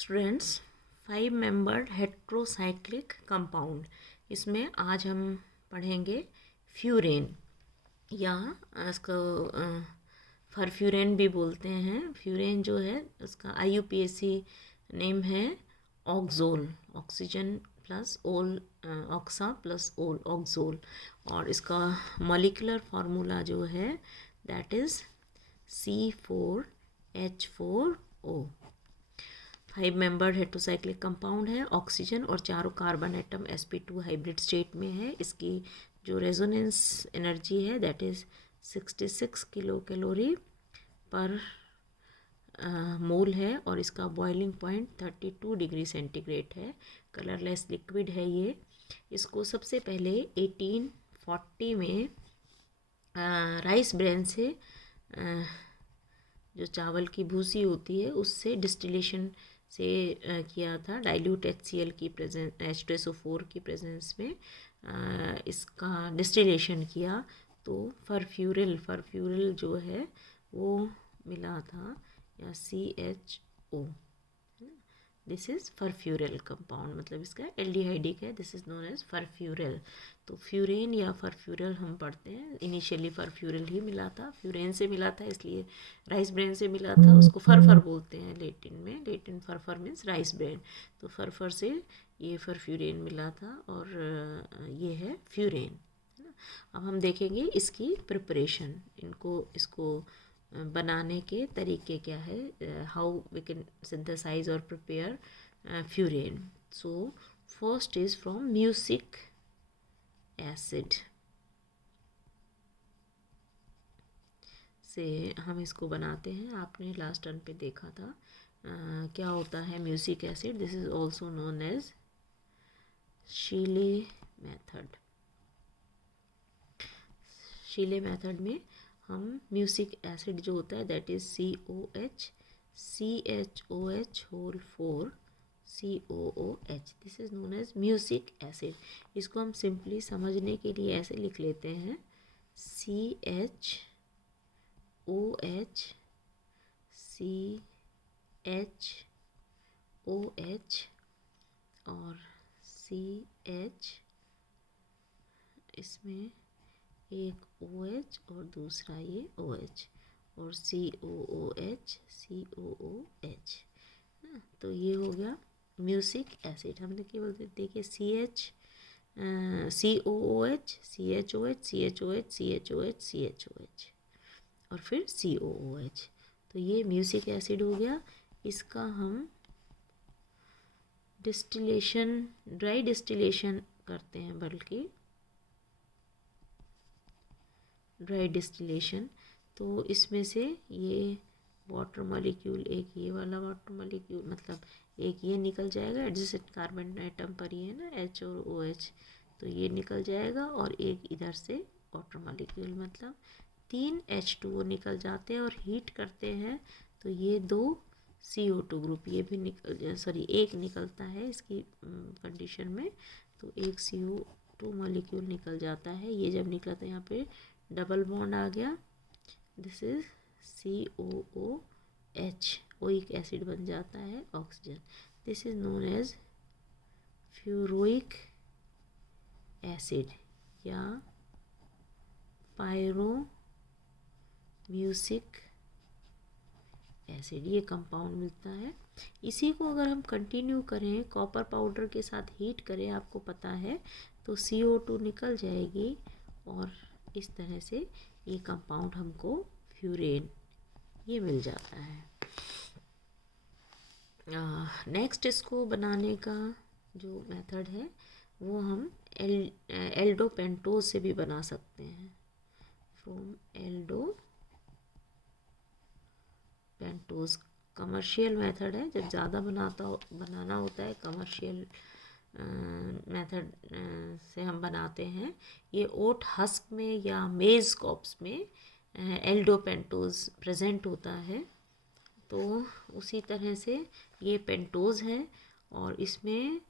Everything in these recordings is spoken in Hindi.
स्टूडेंट्स, 5 मेंबर्ड हेट्रोसाइक्लिक कंपाउंड, इसमें आज हम पढ़ेंगे फ्यूरेन या इसको फरफ्यूरेन भी बोलते हैं। फ्यूरेन जो है उसका IUPAC नेम है ऑक्सोल, ऑक्सीजन प्लस ओल, ऑक्सा प्लस ओल, ऑक्सोल। और इसका मॉलिक्यूलर फार्मूला जो है that is C4H4O। 5 membered heterocyclic compound है, ऑक्सीजन और चारों carbon atom sp2 hybrid state में है। इसकी जो रेजोनेंस एनर्जी है दैट इज़ 66 किलो कैलोरी पर मोल है और इसका बॉइलिंग पॉइंट 32 डिग्री सेंटीग्रेड है। कलरलेस लिक्विड है ये। इसको सबसे पहले 1840 में राइस ब्रेन से जो चावल की भूसी होती है उससे डिस्टिलेशन से किया था, डाइल्यूट HCl की प्रेजेंस, H2SO4 की प्रेजेंस में इसका डिस्टिलेशन किया तो फरफ्यूरिल जो है वो मिला था, या CHO। This is furfuryl compound, मतलब इसका एल्डिहाइडिक है। This is known as furfuryl. तो फ्यूरेन या फरफ्यूरिल हम पढ़ते हैं। इनिशियली फरफ्यूरिल ही मिला था, फ्यूरेन से मिला था, इसलिए राइस ब्रेन से मिला था। उसको फरफर बोलते हैं लेटिन में। Latin furfur means rice bran. तो फरफर से ये फरफ्यूरेन मिला था और ये है फ्यूरेन। अब हम देखेंगे इसकी प्रिपरेशन, इसको बनाने के तरीके क्या है, हाउ वी कैन सिंथेसाइज और prepare furan. So first is from music acid से हम इसको बनाते हैं। आपने लास्ट टर्न पे देखा था क्या होता है mucic acid. This is also known as Scheele method. Scheele method में हम म्यूसिक एसिड जो होता है that is COH whole 4 COOH, this is known as mucic acid. इसको हम सिंपली समझने के लिए ऐसे लिख लेते हैं CHOH CHOH और CH, इसमें एक OH और दूसरा ये OH, और COOH COOH। तो ये हो गया म्यूसिक एसिड। हमने केवल देखिए COOH CHOH CHOH CHOH CHOH और फिर COOH। तो ये म्यूसिक एसिड हो गया। इसका हम डिस्टिलेशन, ड्राई डिस्टिलेशन करते हैं, बल्कि ड्राई डिस्टिलेशन। तो इसमें से ये वाटर मॉलिक्यूल, एक ये वाला वाटर मॉलिक्यूल, मतलब एक ये निकल जाएगा, एडजेसेंट कार्बन एटम पर ही है ना H और OH, तो ये निकल जाएगा। और एक इधर से वाटर मॉलिक्यूल, मतलब 3 H2O निकल जाते हैं और हीट करते हैं तो ये 2 CO2 ग्रुप ये भी एक निकलता है इसकी कंडीशन में। तो एक CO2 मॉलिक्यूल निकल जाता है। ये जब निकला तो यहाँ पे डबल बॉन्ड आ गया। This is COOH, oic acid बन जाता है oxygen. This is known as furoic acid या पायरोम्यूसिक एसिड, ये कंपाउंड मिलता है। इसी को अगर हम कंटिन्यू करें, कॉपर पाउडर के साथ हीट करें, आपको पता है, तो CO2 निकल जाएगी और इस तरह से ये कंपाउंड हमको फ्यूरेन ये मिल जाता है। नेक्स्ट इसको बनाने का जो मेथड है वो हम एल्डोपेंटोज से भी बना सकते हैं। फ्रॉम एल्डोपेंटोज कमर्शियल मेथड है। जब ज़्यादा बनाना होता है कमर्शियल मेथड से हम बनाते हैं। ये ओट हस्क में या मेज कॉप्स में एल्डोपेंटोज प्रेजेंट होता है। तो उसी तरह से ये पेंटोज है और इसमें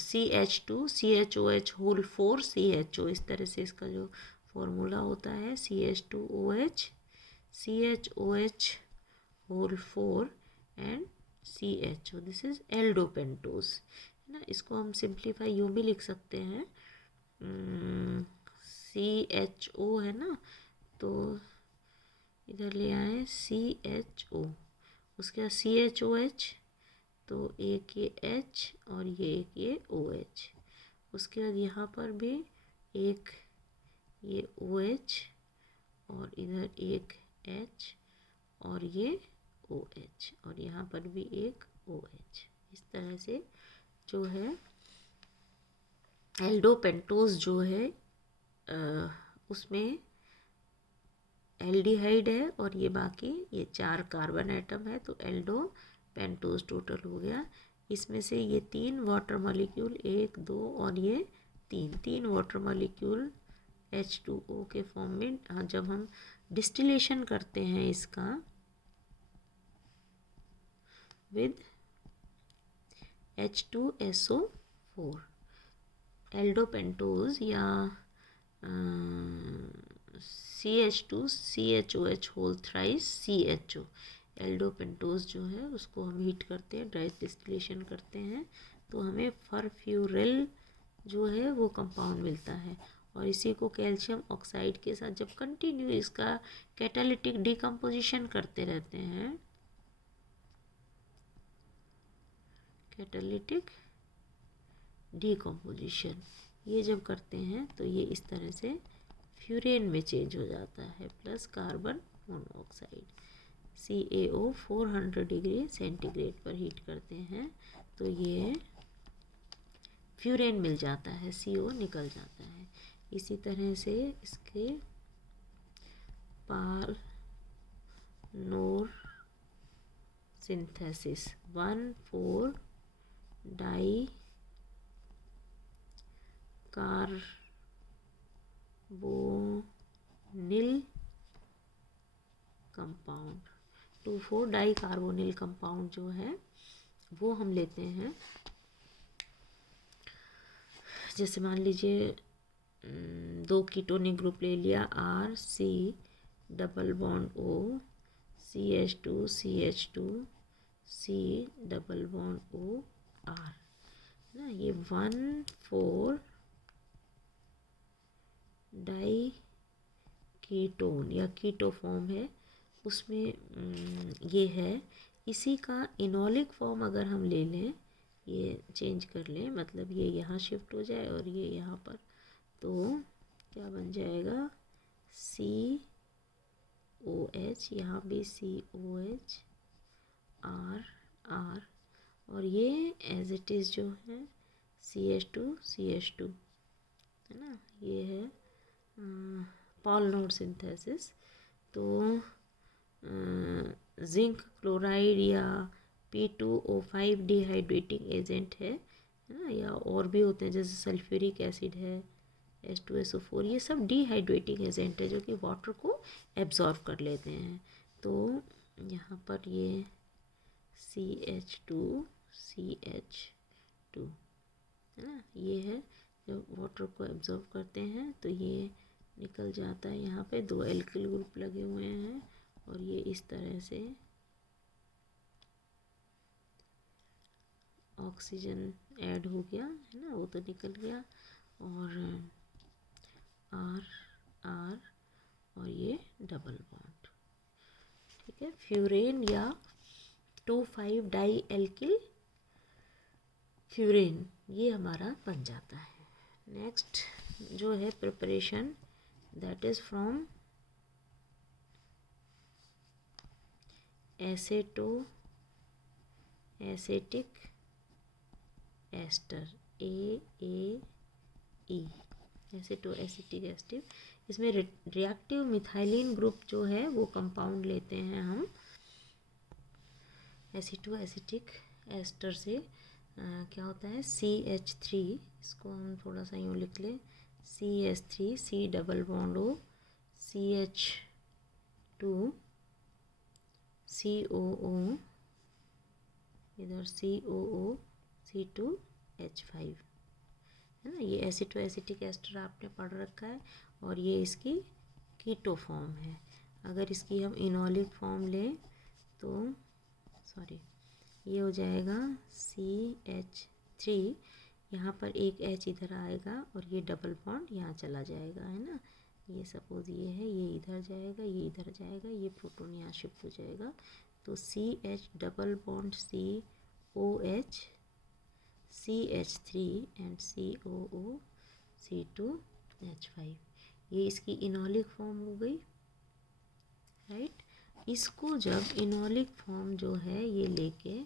CH2 CHOH होल 4 CHO, इस तरह से इसका जो फॉर्मूला होता है CH2OH CHOH whole 4 and CHO, this is aldopentose, है ना। इसको हम सिंप्लीफाई यूँ भी लिख सकते हैं, CHO है ना, तो इधर ले आए CHO, उसके बाद CHOH, तो एक ये H और एक ये OH, उसके बाद यहाँ पर भी एक ये OH और इधर एक H और ये OH और यहाँ पर भी एक OH। इस तरह से जो है एल्डोपेंटोज जो है उसमें एल्डिहाइड है और ये बाकी ये 4 कार्बन एटम है, तो एल्डोपेंटोज टोटल हो गया। इसमें से ये 3 वाटर मॉलिक्यूल, 1 2 और ये 3 वाटर मॉलिक्यूल H2O के फॉर्म में, जब हम डिस्टिलेशन करते हैं इसका विद H2SO4, एल्डोपेंटोज या CH2CHOH होल थ्राइस CHO, एल्डोपेंटोज जो है उसको हम हीट करते हैं, ड्राई डिस्टिलेशन करते हैं, तो हमें फरफ्यूरिल जो है वो कंपाउंड मिलता है। और इसी को कैल्शियम ऑक्साइड के साथ जब कंटिन्यू इसका कैटालिटिक डिकम्पोजिशन करते रहते हैं, कैटालिटिक डिकम्पोजिशन ये जब करते हैं तो ये इस तरह से फ्यूरेन में चेंज हो जाता है, plus carbon monoxide, CaO 400 degree centigrade पर हीट करते हैं तो ये फ्यूरेन मिल जाता है, CO निकल जाता है। इसी तरह से इसके पालनोर सिंथेसिस 1,4-डाई कार्बोनिल कंपाउंड, 2,4-डाई कार्बोनिल कंपाउंड जो है वो हम लेते हैं। जैसे मान लीजिए 2 कीटोनिक ग्रुप ले लिया, RC double bond O, CH2CH2 C double bond O R, ना, ये 1,4-डाई कीटोन या कीटो फॉर्म है, उसमें ये है। इसी का इनोलिक फॉर्म अगर हम ले लें, ये चेंज कर लें, मतलब ये यहाँ शिफ्ट हो जाए और ये यहाँ पर, तो क्या बन जाएगा COH, यहाँ भी COH R R, और ये एज इट इज़ जो है CH2 है ना, ये है पालनोर सिंथेसिस। तो जिंक क्लोराइड या P2O5 डिहाइड्रेटिंग एजेंट है ना, या और भी होते हैं जैसे सल्फ्यूरिक एसिड है, H2SO4, ये सब डिहाइड्रेटिंग एजेंट है जो कि वाटर को एब्जॉर्ब कर लेते हैं। तो यहाँ पर ये CH2 है ना, ये है जब वाटर को एब्जॉर्ब करते हैं तो ये निकल जाता है। यहाँ पे 2 एल्किल ग्रुप लगे हुए हैं और ये इस तरह से ऑक्सीजन ऐड हो गया है ना, वो तो निकल गया, और R R और ये डबल बॉन्ड, ठीक है। फ्यूरेन या 2,5-डाई एल्किल फ्यूरेन ये हमारा बन जाता है। नेक्स्ट जो है preparation, that is from acetic ester, AAE, acetic ester. इसमें रिएक्टिव मिथाइलिन ग्रुप जो है वो कंपाउंड लेते हैं हम एसेटिक एस्टर से। क्या होता है CH3, इसको हम थोड़ा सा यूँ लिख लें, CH3 C double bond O, CH2 COO, इधर COO C2H5, है ना। ये एसिटिक एस्टर आपने पढ़ रखा है, और ये इसकी कीटो फॉर्म है। अगर इसकी हम इनोलिक फॉर्म लें तो ये हो जाएगा CH3, यहाँ पर एक H इधर आएगा और ये डबल बॉन्ड यहाँ चला जाएगा, है ना। ये सपोज ये है, ये इधर जाएगा, ये इधर जाएगा, ये प्रोटॉन यहाँ शिफ्ट हो जाएगा। तो CH double bond COH CH3 and COO C2H5, ये इसकी इनॉलिक फॉर्म हो गई, राइट। इसको जब इनॉलिक फॉर्म जो है ये लेके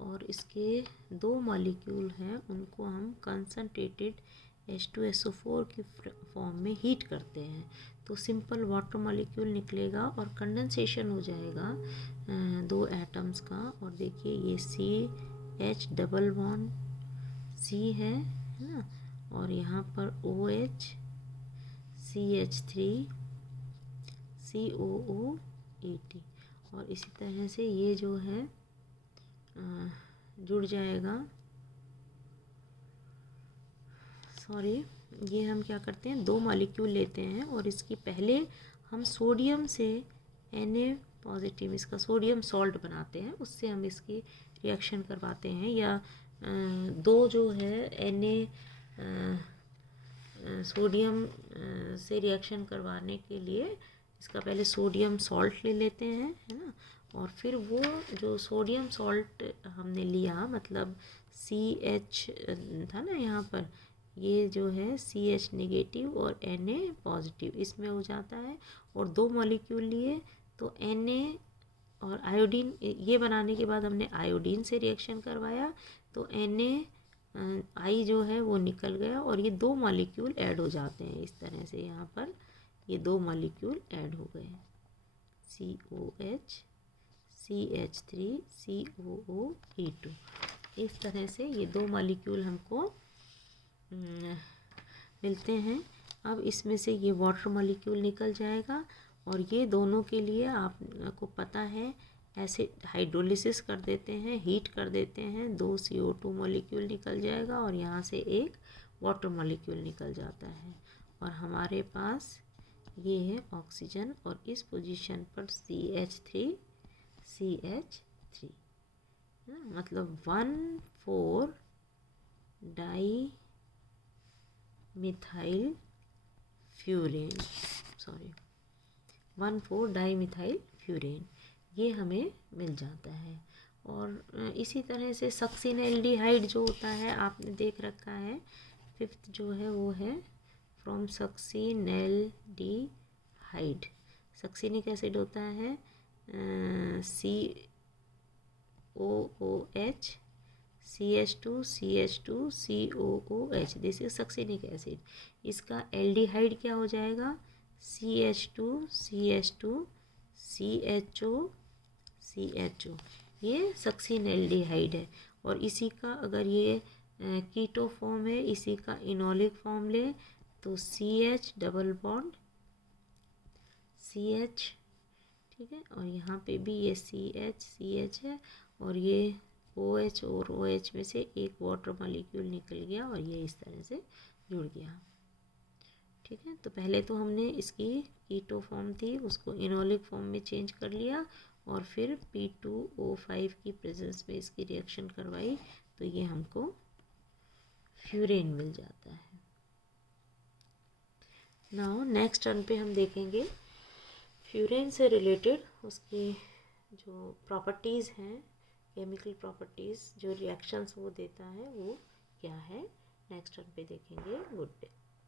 और इसके दो मॉलिक्यूल हैं उनको हम कंसनट्रेटेड H2SO4 की फॉर्म में हीट करते हैं तो सिंपल वाटर मॉलिक्यूल निकलेगा और कंडेंसेशन हो जाएगा दो एटम्स का। और देखिए ये CH डबल बॉन्ड C है ना, और यहाँ पर OH CH3 COO80, और इसी तरह से ये जो है जुड़ जाएगा। सॉरी, ये हम क्या करते हैं, दो मॉलिक्यूल लेते हैं और इसकी पहले हम सोडियम से Na पॉजिटिव इसका सोडियम सॉल्ट बनाते हैं, उससे हम इसकी रिएक्शन करवाते हैं। या दो जो है Na सोडियम से रिएक्शन करवाने के लिए इसका पहले सोडियम सॉल्ट ले लेते हैं, है ना। और फिर वो जो सोडियम सॉल्ट हमने लिया, मतलब CH था ना यहाँ पर, ये जो है CH नेगेटिव और Na पॉजिटिव इसमें हो जाता है। और दो मॉलिक्यूल लिए तो Na और आयोडीन, ये बनाने के बाद हमने आयोडीन से रिएक्शन करवाया तो Na आई जो है वो निकल गया और ये दो मॉलिक्यूल ऐड हो जाते हैं। इस तरह से यहाँ पर ये दो मॉलिक्यूल ऐड हो गए, COH CH3 COO2। इस तरह से ये दो मॉलिक्यूल हमको मिलते हैं। अब इसमें से ये वाटर मॉलिक्यूल निकल जाएगा और ये दोनों के लिए आपको पता है ऐसे हाइड्रोलिसिस कर देते हैं, हीट कर देते हैं, दो CO2 मॉलिक्यूल निकल जाएगा और यहाँ से एक वाटर मॉलिक्यूल निकल जाता है और हमारे पास ये है ऑक्सीजन और इस पोजीशन पर CH3 मतलब 1,4 di methyl furan, sorry 1,4 di methyl furan, ये हमें मिल जाता है। और इसी तरह से सक्सिनएल्डिहाइड जो होता है आपने देख रखा है, फिफ्थ जो है वो है फ्रॉम सक्सिनएल्डिहाइड। सक्सिनिक एसिड होता है COOH CH2 CH2 COOH, this is succinic acid. इसका एल्डिहाइड क्या हो जाएगा, CH2 CH2 CHO CHO, ये सक्सिनएल्डिहाइड है। और इसी का अगर ये कीटो फॉर्म है, इसी का इनोलिक फॉर्म ले तो CH डबल बॉन्ड CH, ठीक है। और यहाँ पे भी ये CH है और ये OH और OH में से एक वाटर मॉलिक्यूल निकल गया और ये इस तरह से जुड़ गया, ठीक है। तो पहले तो हमने इसकी कीटो फॉर्म थी उसको इनोलिक फॉर्म में चेंज कर लिया और फिर P2O5 की प्रेजेंस में इसकी रिएक्शन करवाई तो ये हमको फ्यूरेन मिल जाता है। नाउ नेक्स्ट टर्न पे हम देखेंगे फ्यूरेन से रिलेटेड उसकी जो प्रॉपर्टीज़ हैं, केमिकल प्रॉपर्टीज़, जो रिएक्शंस वो देता है वो क्या है, नेक्स्ट टर्न पे देखेंगे। Good day.